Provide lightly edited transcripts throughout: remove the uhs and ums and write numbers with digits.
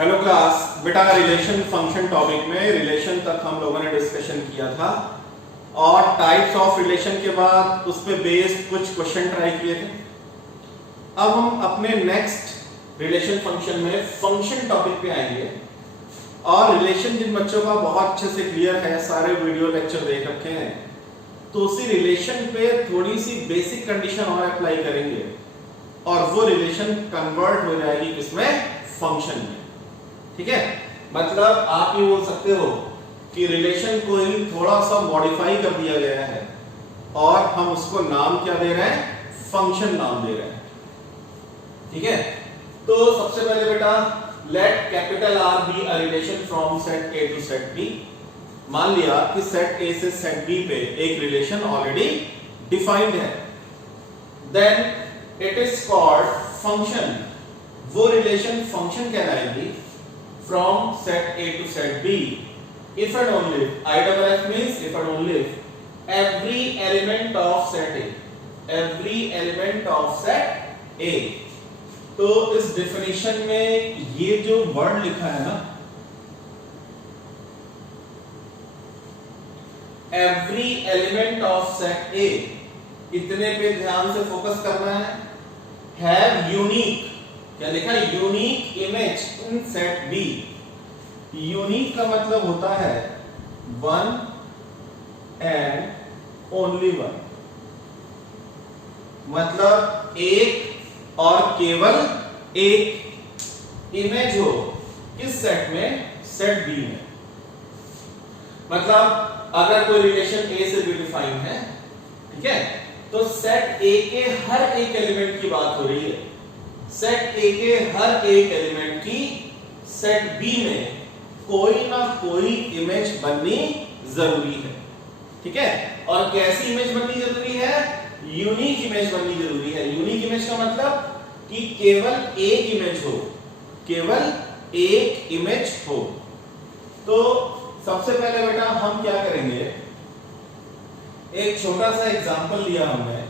Hello class बेटा, relation function topic में relation तक हम लोगों ने डिस्कशन किया था और टाइप्स ऑफ रिलेशन के बाद उस पे बेस्ड कुछ क्वेश्चन ट्राई किए थे। अब हम अपने नेक्स्ट रिलेशन फंक्शन में फंक्शन टॉपिक पे आएंगे और रिलेशन जिन बच्चों का बहुत अच्छे से क्लियर है, सारे वीडियो लेक्चर देख रखे हैं, तो उसी रिलेशन पे थोड़ी सी बेसिक कंडीशन और अप्लाई करेंगे और वो रिलेशन कन्वर्ट हो जाएगी किसमें? फंक्शन में। ठीक है, मतलब आप ये बोल सकते हो कि रिलेशन को ही थोड़ा सा मॉडिफाई कर दिया गया है और हम उसको नाम क्या दे रहे हैं? फंक्शन नाम दे रहे हैं। ठीक है, तो सबसे पहले बेटा let capital R be a relation from set A to set B. मान लिया कि सेट ए से सेट बी पे एक रिलेशन ऑलरेडी डिफाइंड है, then it is called function. वो रिलेशन फंक्शन कहलाएगी from set A to set B if and only if, IFF means if and only if every element of set A, every element of set A। तो इस definition में ये जो word लिखा है ना, every element of set A, इतने पे ध्यान से फोकस करना है। have unique, क्या लिखा है? Unique image in set B. Unique का मतलब होता है वन एंड ओनली वन, मतलब एक और केवल एक इमेज हो किस सेट में? सेट बी में। मतलब अगर कोई रिलेशन ए से बी डिफाइन है, ठीक है, तो सेट ए के हर एक एलिमेंट की बात हो रही है। सेट ए के हर एक एलिमेंट की सेट बी में कोई ना कोई इमेज बननी जरूरी है। ठीक है, और कैसी इमेज बननी जरूरी है? यूनिक इमेज बननी जरूरी है। यूनिक इमेज का मतलब कि केवल एक इमेज हो, केवल एक इमेज हो। तो सबसे पहले बेटा हम क्या करेंगे, एक छोटा सा एग्जांपल लिया हमने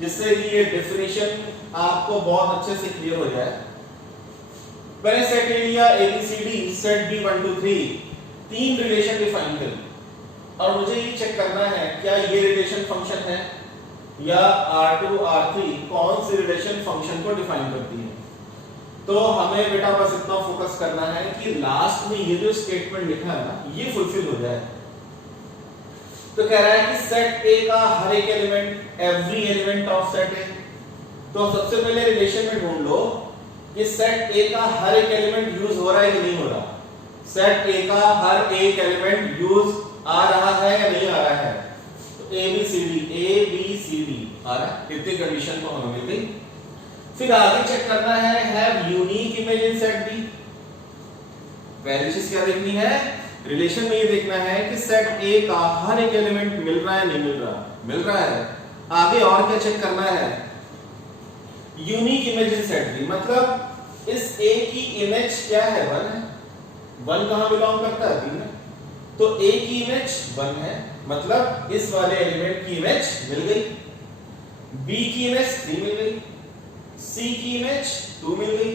जिससे कि ये डेफिनेशन आपको बहुत अच्छे से क्लियर हो जाए। मैंने सेट ए लिया ABCD, सेट B 1 2 3, तीन रिलेशन डिफाइन कर ली और मुझे ये चेक करना है क्या ये रिलेशन फंक्शन है या R2 R3 कौन सी रिलेशन फंक्शन को डिफाइन करती है। तो हमें बेटा बस इतना फोकस करना है कि लास्ट में ये जो स्टेटमेंट लिखा है ना, ये फुलफिल हो जाए। तो कह रहा है कि सेट ए का हर एक element, every element of set ए। तो सबसे पहले रिलेशन में ढूंढ लो कि सेट ए का हर एक एलिमेंट यूज हो रहा है कि नहीं हो रहा। सेट ए का हर एक एलिमेंट यूज आ रहा है या नहीं आ रहा है? तो ए बी सी डी आ रहा है। इतनी कंडीशन तो हमें मिल गई। फिर आगे चेक करना है have unique image in set B. पहली चीज क्या देखनी है? रिलेशन में ये देखना है कि सेट ए का हर एक एलिमेंट मिल रहा है नहीं मिल रहा? मिल रहा है। आगे और क्या चेक करना है? Unique image in set B, मतलब इस ए की इमेज क्या है? वन है। वन कहां बिलोंग करता है? बी में। तो ए की इमेज वन है, मतलब इस वाले एलिमेंट की इमेज मिल गई। बी की इमेज 3 मिल गई, सी की इमेज 2 मिल गई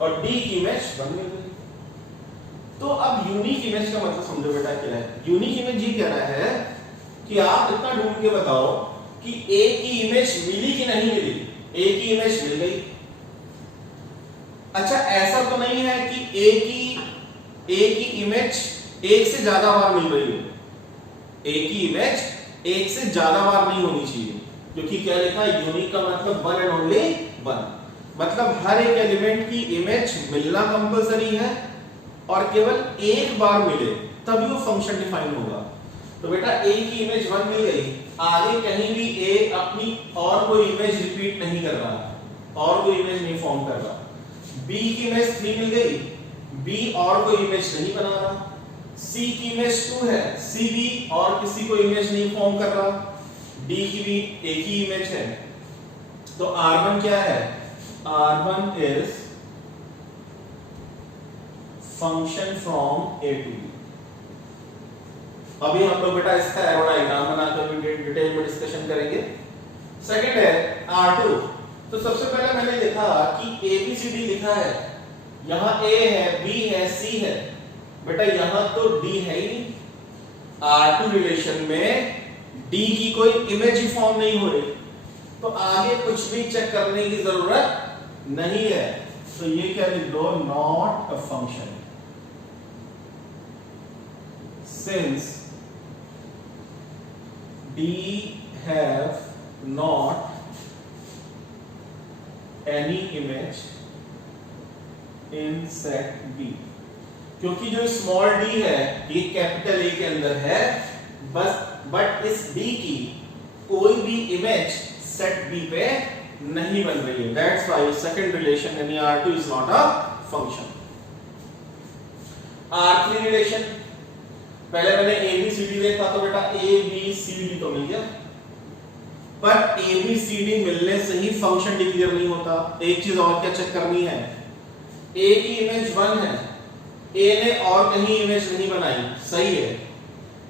और डी की इमेज 1 मिल गई। तो अब यूनिक इमेज का मतलब समझो बेटा क्या है। यूनिक इमेज ये कह रहा है कि आप इतना ढूंढ के बताओ कि ए की इमेज मिली कि नहीं मिली। ए की इमेज मिल गई। अच्छा, ऐसा तो नहीं है कि ए की इमेज एक से ज्यादा बार मिल रही हो। ए की इमेज एक से ज्यादा बार नहीं होनी चाहिए, क्योंकि क्या लिखा है? यूनिक का मतलब वन एंड ओनली वन, मतलब हर एक एलिमेंट की इमेज मिलना कंपलसरी है और केवल एक बार मिले तभी वो फंक्शन डिफाइन होगा। तो बेटा ए की इमेज 1 मिल गई, आगे कहीं भी ए अपनी और कोई इमेज रिपीट नहीं कर रहा, और कोई इमेज नहीं फॉर्म कर रहा। बी की इमेज 3 मिल गई, बी और कोई इमेज नहीं बना रहा। सी की इमेज 2 है, सी भी और किसी को इमेज नहीं फॉर्म कर रहा। डी की भी एक ही इमेज है। तो R1 क्या है? R1 is function from A to B. अभी हम लोग बेटा इसका एरो डायग्राम बनाकर डिटेल में डिस्कशन करेंगे। सेकंड है R2। तो सबसे पहले मैंने लिखा कि ABCD लिखा है, यहां A है, B है, C है, बेटा यहां तो D है ही नहीं। R2 रिलेशन में D की कोई इमेज ही फॉर्म नहीं हो रही, तो आगे कुछ भी चेक करने की जरूरत नहीं है। तो ये क्या लिख दो, not a function since D have not any image in set B, क्योंकि जो स्मॉल d है ये कैपिटल A के अंदर है, बस बट इस D की कोई भी इमेज सेट B पे नहीं बन रही है। दैट्स व्हाई सेकंड रिलेशन यानी R2 is not a function. R3 relation, पहले मैंने ABCD देखा तो बेटा ABCD तो मिल गया, पर ABCD मिलने से ही फंक्शन डिक्लेयर नहीं होता। एक चीज और क्या चेक करनी है, A की इमेज 1 है, A ने और कहीं इमेज नहीं बनाई, सही है।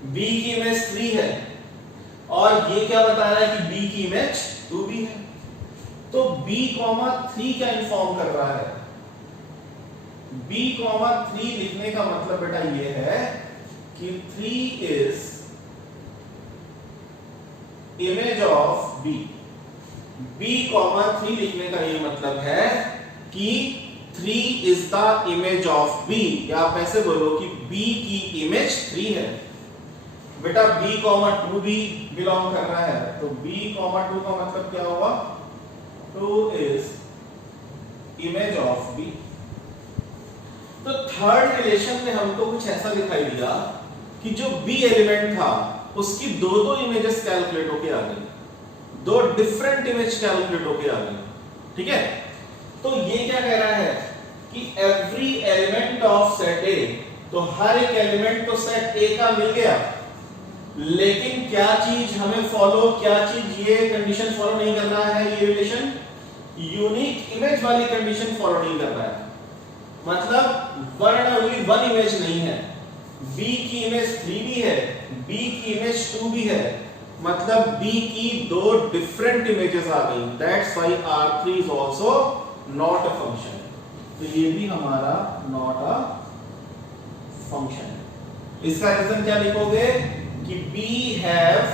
B की इमेज 3 है और ये क्या बता रहा है कि B की इमेज 2 भी है, तो B,3 क्या इन्फॉर्म कर रहा है, B,3 लिखने का मतलब बेटा ये है कि 3 is image of B। B,3 लिखने का ये मतलब है कि 3 is the image of B, या आप ऐसे बोलो कि B की इमेज 3 है। बेटा B,2 भी बिलोंग कर रहा है, तो B,2 का मतलब क्या हुआ, 2 इज इमेज ऑफ B। तो थर्ड रिलेशन में हमको कुछ ऐसा दिखाई दिया कि जो B एलिमेंट था उसकी दो इमेजेस कैलकुलेट होके आ गई, दो डिफरेंट इमेज कैलकुलेट होके आ गई, ठीक है। तो ये क्या कह रहा है कि every element of set A, तो हर एक एलिमेंट तो सेट A का मिल गया, लेकिन क्या चीज हमें फॉलो, क्या चीज ये कंडीशन फॉलो नहीं कर रहा है, ये रिलेशन यूनिक इमेज वाली कंडीशन फॉलो नहीं कर रहा है, मतलब one and only one image नहीं है। B की इमेज 3 भी है, B की इमेज 2 भी है, मतलब B की दो डिफरेंट इमेजेस आ गई। That's why R3 is also not a function. तो ये भी हमारा नॉट अ फंक्शन है। इसका रीजन क्या लिखोगे कि B have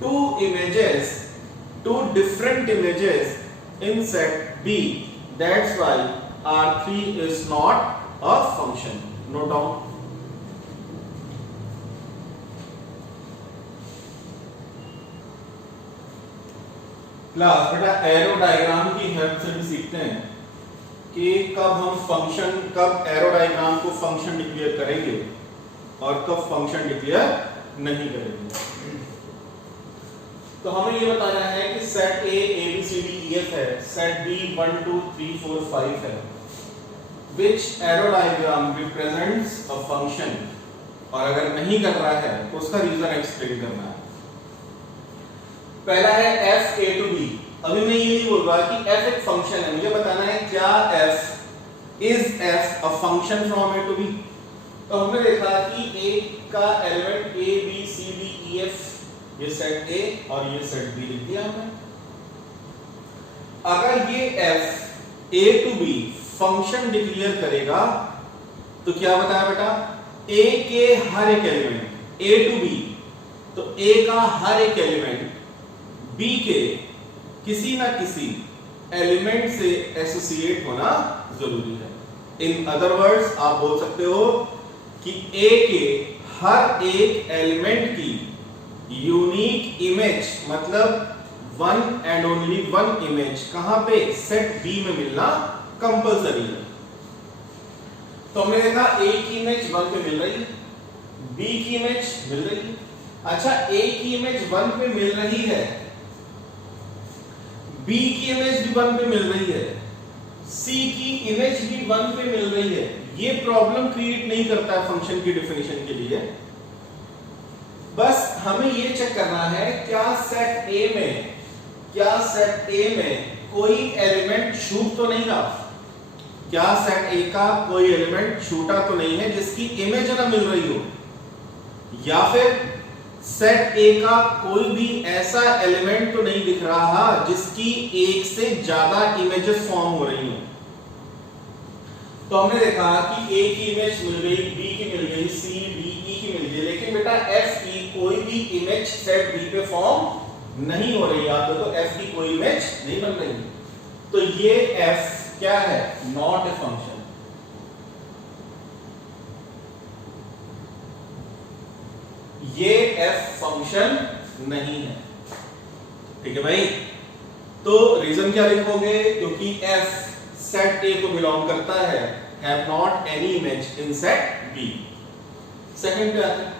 two images, two different images in set B. That's why R3 is not a function. Note down. Class बेटा एरो डायग्राम की हेल्प से भी सीखते हैं कि कब हम फंक्शन, कब एरो डायग्राम को फंक्शन डिक्लेयर करेंगे और कब फंक्शन डिक्लेयर नहीं करेंगे। तो हमें ये बताना है कि सेट A ABCDEF है, सेट B 1 2 3 4 5 है, which arrow diagram represents a function, और अगर नहीं कर रहा है तो उसका रीजन एक्सप्लेन करना है। पहला है f A to B। अभी मैं ये नहीं बोल रहा कि f एक फंक्शन है, मुझे बताना है क्या f is f a function from A to B। तो हमने देखा कि A का element A B C D E F, ये सेट A और ये सेट B लिख दिया हमने। अगर ये f A to B function declare करेगा तो क्या बताया बेटा, A के हर एक एलिमेंट A to B, तो A का हर एक एलिमेंट B के किसी ना किसी एलिमेंट से एसोसिएट होना जरूरी है। इन अदर वर्ड्स आप बोल सकते हो कि A के हर एक एलिमेंट की यूनिक इमेज, मतलब one and only one image कहां पे, सेट B में मिलना कंपल्सरी है। तो हमने देखा A की इमेज 1 पे मिल रही है, B की इमेज मिल रही है। अच्छा, A की इमेज 1 पे मिल रही है, B की इमेज भी 1 पे मिल रही है, C की इमेज भी 1 पे मिल रही है, ये प्रॉब्लम क्रिएट नहीं करता है फंक्शन की डेफिनेशन के लिए। बस हमें ये चेक करना है क्या सेट A में कोई एलिमेंट छूट तो नहीं रहा, क्या सेट A का कोई एलिमेंट छूटा तो नहीं है जिसकी इमेज ना मिल रही हो, या फिर सेट A का कोई भी ऐसा एलिमेंट तो नहीं दिख रहा जिसकी एक से ज्यादा इमेजेस फॉर्म हो रही हो। तो हमने देखा कि ए की इमेज मिल गई, बी की मिल गई, सी डी ई की मिल गई, लेकिन बेटा एफ की कोई भी इमेज सेट बी पे फॉर्म नहीं हो रही। आप देखो एफ की कोई इमेज नहीं बन रही, तो ये एफ क्या है? Not a function. ये एफ फंक्शन नहीं है। ठीक है भाई, तो रीजन क्या लिखोगे? क्योंकि एफ सेट ए को बिलोंग करता है, have not any image in set B. Second क्या है?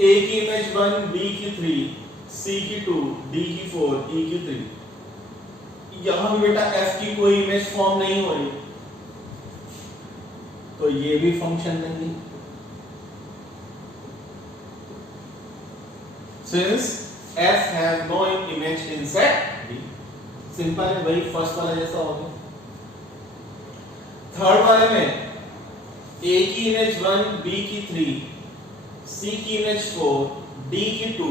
ए की इमेज 1, बी की 3, सी की 2, डी की 4, ई की 3। यहां भी बेटा एफ की कोई इमेज फॉर्म नहीं हो रही, तो ये भी फंक्शन नहीं। Since f has no image in set B, simple है, वही फर्स्ट वाला जैसा हो गया। थर्ड वाले में a की इमेज 1, b की 3, c की इमेज 4, d की 2,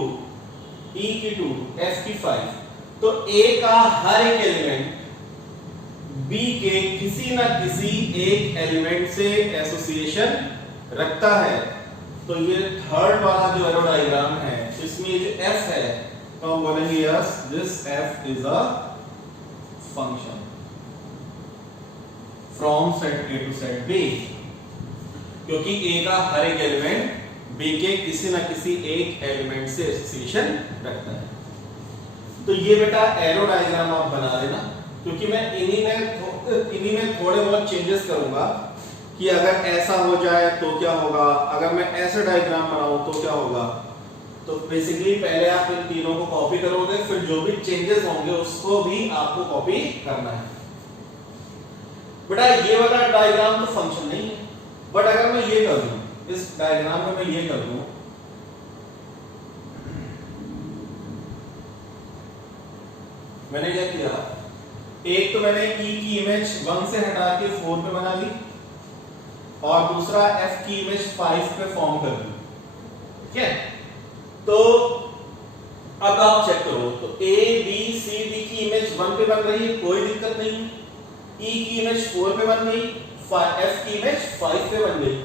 e की 2, f की 5। तो a का हर एक एलिमेंट b के किसी ना किसी एक एलिमेंट से एसोसिएशन रखता है। तो ये थर्ड वाला जो एरो डायग्राम है, इसमें ये जो f है, तो हम बोलेंगे yes this f is a function from set A to set B, क्योंकि A का हर एक एलिमेंट B के किसी ना किसी एक एलिमेंट से एसोसिएशन रखता है। तो ये बेटा एरो डायग्राम आप बना लेना, क्योंकि मैं इन्हीं में थोड़े बहुत चेंजेस करूंगा कि अगर ऐसा हो जाए तो क्या होगा, अगर मैं ऐसे डायग्राम बनाऊं तो क्या होगा। तो बेसिकली पहले आप इन तीनों को कॉपी करोगे, फिर जो भी चेंजेस होंगे उसको भी आपको कॉपी करना है। बेटा ये वाला डायग्राम तो फंक्शन नहीं है, बट अगर मैं ये कर दूं, इस डायग्राम में मैं ये कर दूं, मैंने क्या किया, एक तो मैंने E की इमेज 1 से हटा के 4 पे बना ली, और दूसरा F की इमेज 5 पे फॉर्म कर दी। ठीक है, तो अब आप चेक करो, तो A, B, C, D की इमेज 1 पे बन रही है, कोई दिक्कत नहीं। E की इमेज 4 पे बन गई, F की इमेज 5 पे बन गई।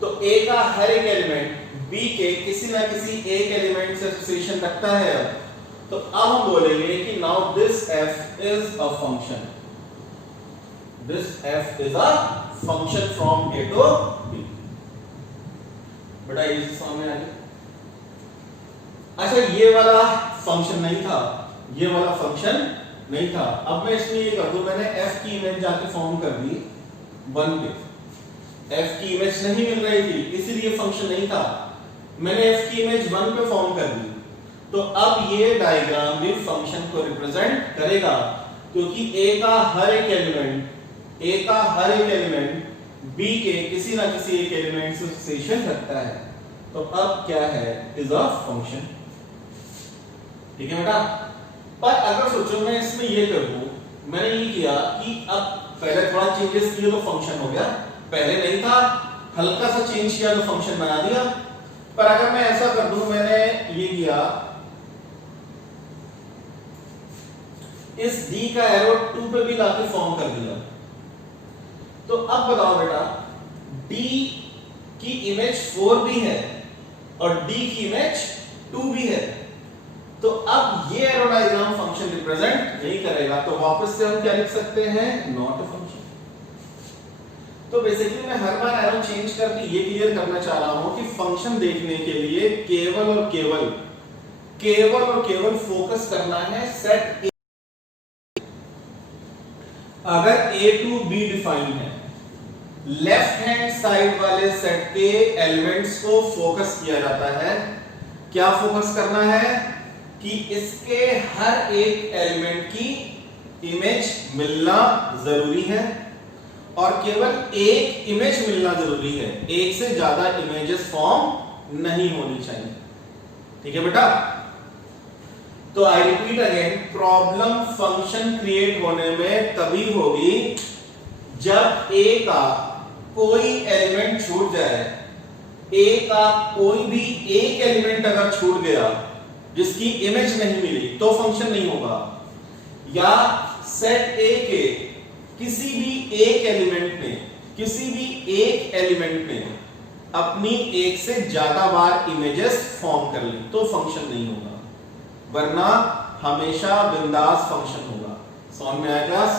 तो A का हर एक एलिमेंट B के किसी ना किसी एक एलिमेंट से एसोसिएशन रखता है। तो अब हम बोलेंगे कि now this F is a function, this F is a function from A to B। बेटा ये सामने आ गया। अच्छा ये वाला फंक्शन नहीं था, ये वाला फंक्शन नहीं था। अब मैं इसमें ये कर दूं, मैंने F की इमेज जाके फॉर्म कर दी 1 पे, F की इमेज नहीं मिल रही थी इसीलिए फंक्शन नहीं था। मैंने F की इमेज 1 पे फॉर्म कर दी, तो अब ये डायग्राम भी फंक्शन को रिप्रेजेंट करेगा, क्योंकि A का हर एक एलिमेंट B के किसी ना किसी एक एलिमेंट से एसोसिएशन रखता है। तो अब क्या है, इज अ फंक्शन। ठीक है बेटा, पर अगर सोचो मैं इसमें ये कर दूं, मैंने ये किया कि अब पहले थोड़ा चेंजेस किए तो फंक्शन हो गया, पहले नहीं था, हल्का सा चेंज किया तो फंक्शन बना दिया। पर अगर मैं ऐसा कर दूं, मैंने ये किया, इस D का एरो 2 पे भी लाके फॉर्म कर दिया, तो अब बताओ बेटा D की इमेज 4 भी है और D की इमेज 2 भी है, तो अब ये एरो डायग्राम फंक्शन रिप्रेजेंट नहीं करेगा। तो वापस से हम क्या लिख सकते हैं, नॉट ए फंक्शन। तो बेसिकली मैं हर बार एरो चेंज करके ये क्लियर करना चाह रहा हूं कि फंक्शन देखने के लिए केवल और केवल फोकस करना है सेट A। अगर A टू B डिफाइन है, लेफ्ट हैंड साइड वाले सेट के एलिमेंट्स को फोकस किया जाता है। क्या फोकस करना है कि इसके हर एक एलिमेंट की इमेज मिलना जरूरी है, और केवल एक इमेज मिलना जरूरी है, एक से ज्यादा इमेजेस फॉर्म नहीं होनी चाहिए। ठीक है बेटा, तो I repeat again, problem function create होने में तभी होगी जब A का कोई एलिमेंट छूट जाए। A का कोई भी एक एलिमेंट अगर छूट गया जिसकी इमेज नहीं मिली तो फंक्शन नहीं होगा, या सेट A के किसी भी एक एलिमेंट में अपनी एक से ज्यादा बार इमेजेस फॉर्म कर ली तो फंक्शन नहीं होगा, वरना हमेशा बिंदास फंक्शन होगा। समझ में आया क्लास?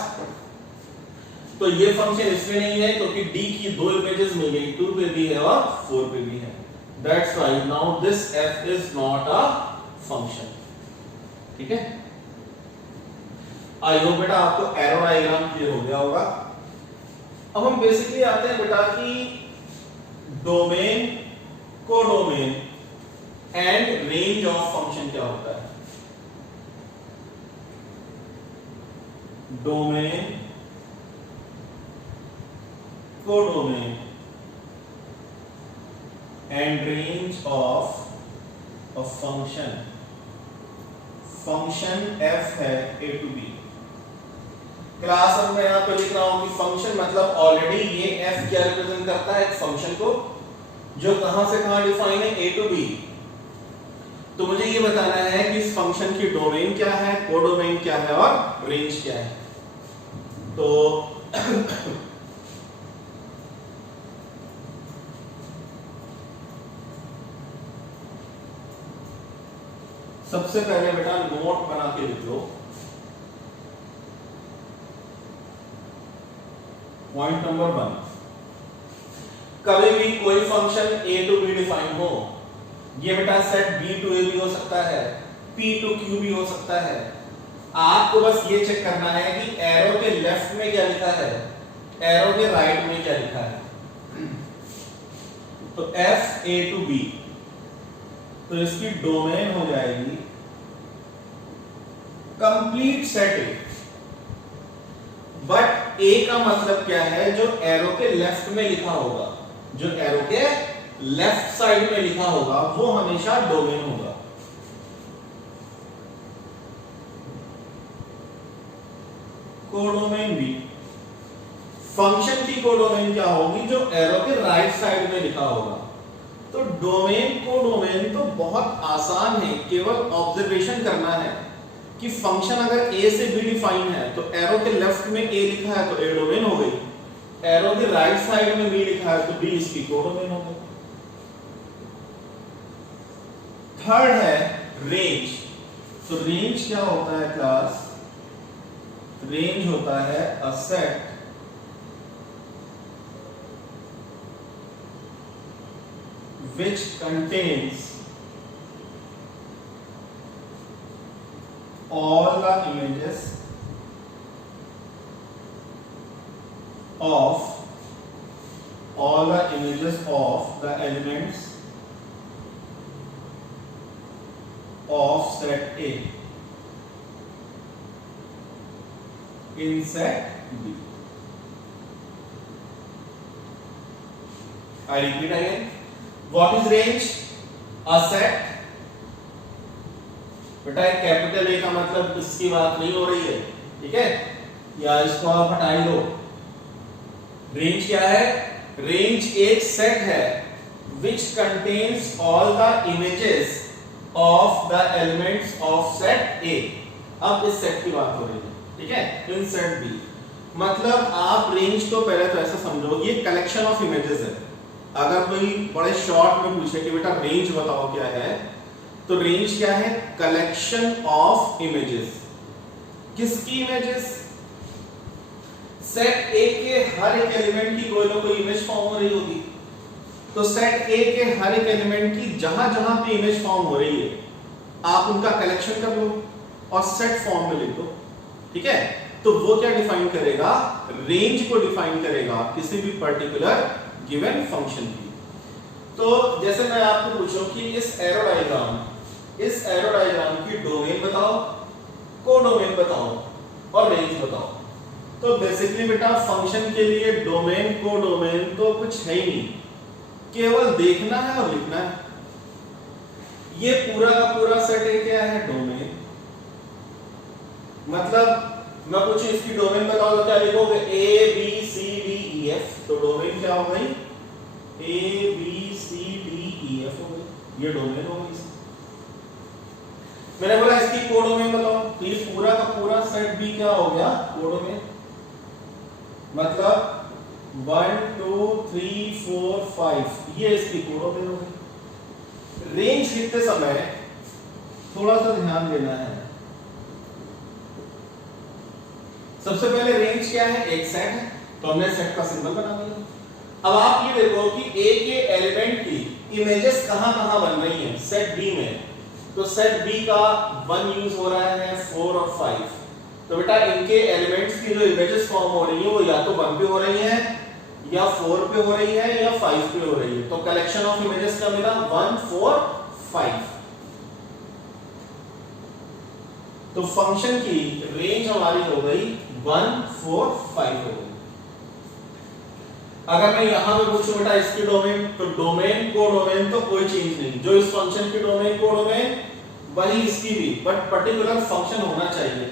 तो ये फंक्शन इसमें नहीं है क्योंकि डी की दो इमेजेस मिल गई, 2 पे भी है और 4 पे भी है। That's why now this f is not a function. ठीक है, आई होप बेटा आपको एरो डायग्राम क्लियर हो गया होगा। अब हम बेसिकली आते हैं बेटा कि domain, codomain and range of function क्या होता है। Domain, codomain and range of a function. Function f है a to b। क्लास अब मैं यहां पे लिख रहा हूं कि फंक्शन मतलब ऑलरेडी ये f क्या रिप्रेजेंट करता है, एक फंक्शन को जो कहां से कहां डिफाइन है, a to b। तो मुझे ये बताना है कि इस फंक्शन की डोमेन क्या है, कोडोमेन क्या है और रेंज क्या है। तो सबसे पहले बेटा नोट बना के लिख लो। पॉइंट नंबर 1, कभी भी कोई function a to b define हो, ये बेटा सेट b to a भी हो सकता है, p to q भी हो सकता है। आपको बस ये चेक करना है कि एरो के लेफ्ट में क्या लिखा है, एरो के राइट में क्या लिखा है। तो f a to b, तो इसकी डोमेन हो जाएगी कंप्लीट सेट ए। बट ए का मतलब क्या है, जो एरो के लेफ्ट में लिखा होगा, जो एरो के लेफ्ट साइड में लिखा होगा वो हमेशा डोमेन होगा। कोडोमेन भी, फंक्शन की कोडोमेन क्या होगी, जो एरो के राइट साइड में लिखा होगा। तो डोमेन, कोडोमेन तो बहुत आसान है, केवल ऑब्जर्वेशन करना है कि फंक्शन अगर a से b डिफाइन है तो एरो के लेफ्ट में a लिखा है तो a डोमेन हो गई, एरो के राइट साइड में b लिखा है तो b इसकी कोडोमेन हो गई। थर्ड है रेंज। तो रेंज क्या होता है क्लास, रेंज होता है a set which contains all the images of the elements of set A in set B. I repeat again. What is range? A set, बेटा कैपिटल ए का मतलब इसकी बात नहीं हो रही है, ठीक है, या इसको आप हटा ही लो। रेंज क्या है, रेंज एक सेट है which contains all the images of the elements of set A। अब इस सेट की बात हो रही है, ठीक है, इन सेट B। मतलब आप रेंज को पहले तो ऐसा समझो, ये कलेक्शन ऑफ इमेजेस है। अगर कोई बड़े शॉर्ट में पूछे कि बेटा रेंज बताओ क्या है, तो रेंज क्या है, कलेक्शन ऑफ इमेजेस। किसकी इमेजेस, सेट ए के हर एक एलिमेंट की कोई ना कोई इमेज फॉर्म हो रही होगी। तो सेट ए के हर एक एलिमेंट की जहां जहां पे इमेज फॉर्म हो रही है आप उनका कलेक्शन कर लो और सेट फॉर्म में लिख दो, ठीक है। तो वो क्या डिफाइन करेगा, रेंज को डिफाइन करेगा किसी भी पर्टिकुलर गिवन फंक्शन की। तो जैसे मैं आपको पूछूं कि इस एरो डायग्राम की डोमेन बताओ, कोडोमेन बताओ और रेंज बताओ, तो बेसिकली बेटा फंक्शन के लिए डोमेन, कोडोमेन तो कुछ है ही नहीं, केवल देखना है और लिखना है। ये पूरा का पूरा सेट है क्या है, डोमेन। मतलब मैं पूछूं इसकी डोमेन बताओ तो क्या लिखोगे, A B C D E F. तो डोमेन क्या हो गई, A B C D E F हो गई, ये डोमेन हो गई। मैंने बोला इसकी कोडोमेन बताओ, तो ये पूरा का पूरा सेट भी क्या हो गया, कोडोमेन। मतलब 1 2 3 4 5 ये इसकी कोडोमेन हो गई। रेंज लिखते समय थोड़ा सा ध्यान देना है। सबसे पहले रेंज क्या है, एक सेट है, तो हमने सेट का सिंबल बना दिया। अब आप ये देखो कि ए के एलिमेंट की इमेजेस कहां-कहां बन रही हैं सेट बी में। तो सेट बी का 1 यूज हो रहा है, 4 और 5। तो बेटा इनके एलिमेंट्स की जो इमेजेस फॉर्म हो रही है वो या तो 1 पे हो रही है, या 4 पे हो रही है, या 5 पे हो रही है। तो कलेक्शन ऑफ इमेजेस का मिला 1 4 5। तो फंक्शन की रेंज हमारी हो गई 1 4 5 हो गई। अगर मैं यहां पे पूछूं बेटा इसकी डोमेन, तो डोमेन को डोमेन तो कोई चेंज नहीं, जो इस फंक्शन की डोमेन को डोमेन वही इसकी भी, बट पर्टिकुलर फंक्शन होना चाहिए।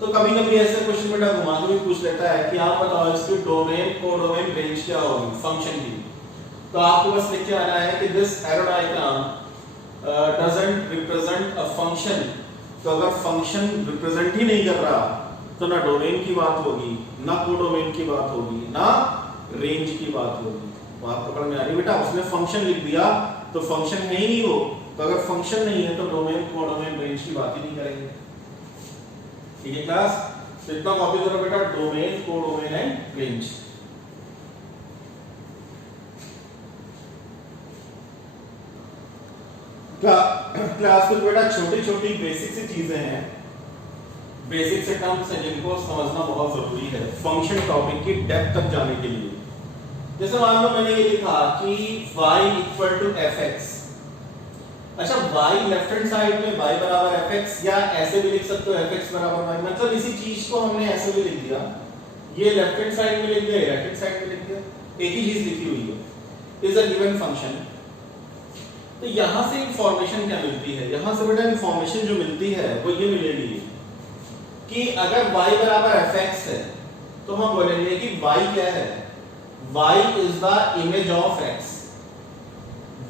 तो कभी-कभी ऐसे क्वेश्चन बेटा घुमा के भी पूछ लेता है कि आप बताओ इसकी डोमेन को डोमेन रेंज क्या होगी फंक्शन की। तो आपको बस लिख के आना है कि this arrow diagram doesn't represent a function. तो अगर फंक्शन रिप्रेजेंट ही नहीं कर रहा तो ना डोमेन की बात होगी, ना कोडोमेन की बात होगी, ना रेंज की बात होगी। बात पकड़ में आ रही बेटा, उसने फंक्शन लिख दिया तो फंक्शन है ही नहीं वो। तो अगर फंक्शन नहीं है तो डोमेन कोडोमेन रेंज की बात ही नहीं करेंगे। ठीक है क्लास, तो इतना कॉपी करो बेटा, domain codomain and range. Class कुछ बेटा छोटी छोटी बेसिक सी चीजें हैं, बेसिक से टर्म्स हैं जिनको समझना बहुत जरूरी है फंक्शन टॉपिक की डेप्थ तक जाने के लिए। जैसे मान लो मैंने ये लिखा कि y इक्वल टू fx। अच्छा y लेफ्ट हैंड साइड में y बराबर fx, या ऐसे भी लिख सकते हो fx बराबर y। मतलब इसी चीज को हमने ऐसे भी लिख दिया, ये लेफ्ट हैंड साइड में लिख दिया, राइट हैंड साइड में लिख दिया, एक ही चीज लिखी हुई है, इज अ गिवन फंक्शन। तो यहां से इंफॉर्मेशन क्या मिलती है, यहां से बेटा इंफॉर्मेशन जो मिलती है वो ये मिलेगी कि अगर y बराबर fx है तो हम बोलेंगे कि y क्या है, y is the image of x,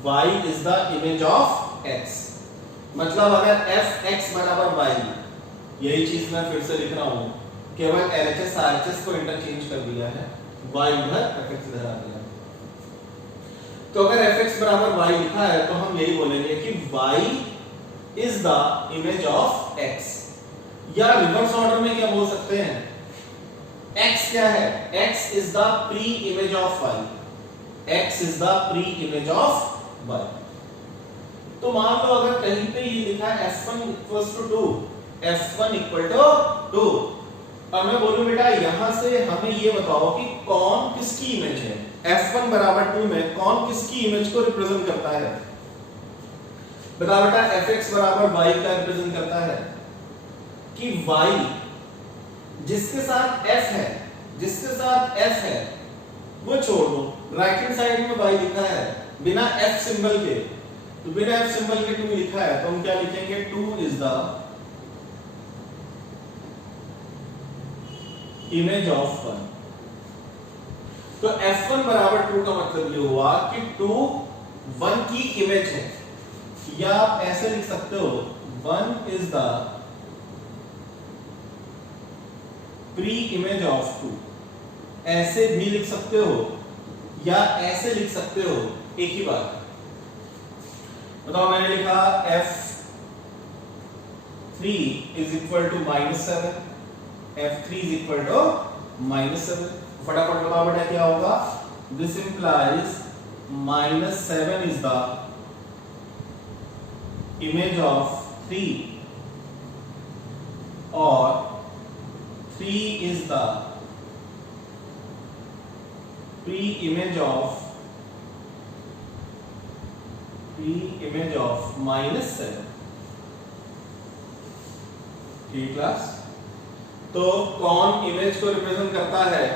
y is the image of x। मतलब अगर fx बराबर y, यही चीज मैं फिर से लिख रहा हूं, केवल LHS RHS को इंटरचेंज कर दिया है, y इधर fx इधर आ गया। तो अगर fx बराबर y लिखा है तो हम यही बोलेंगे कि y is the image of x। या रिवर्स ऑर्डर में क्या बोल सकते हैं, x क्या है, x is the pre image of y, x is the pre image of y। तो मान लो अगर कहीं पे ये लिखा है f1 equals to 2, f1 equal to 2, और मैं बोलूं बेटा यहां से हमें ये बताओ कि कौन किसकी इमेज है, f1 बराबर 2 में कौन किसकी इमेज को रिप्रेजेंट करता है। बता बेटा fx बराबर y का रिप्रेजेंट करता है कि y जिसके साथ f है, जिसके साथ f है वो छोड़ दो, राइट हैंड साइड में y लिखा है बिना f सिंबल के, तो बिना f सिंबल के 2 लिखा है तो हम क्या लिखेंगे, 2 इज द इमेज ऑफ 1। तो f1 बराबर 2 का मतलब ये हुआ कि 2 1 की इमेज है, या आप ऐसे लिख सकते हो 1 is the pre image of 2, ऐसे भी लिख सकते हो या ऐसे लिख सकते हो, एक ही बात। बताओ मैंने लिखा f3 is equal to -7, f3 is equal to -7। फटाफट बताओ बेटा क्या होगा, this implies -7 is the image of 3 और 3 is the pre-image of -7। ठीक क्लास, तो कौन इमेज को रिप्रेजेंट करता है,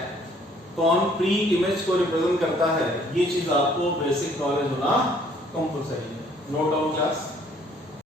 कौन प्री इमेज को रिप्रेजेंट करता है, ये चीज आपको बेसिक नॉलेज होना कंपलसरी है। Note down class.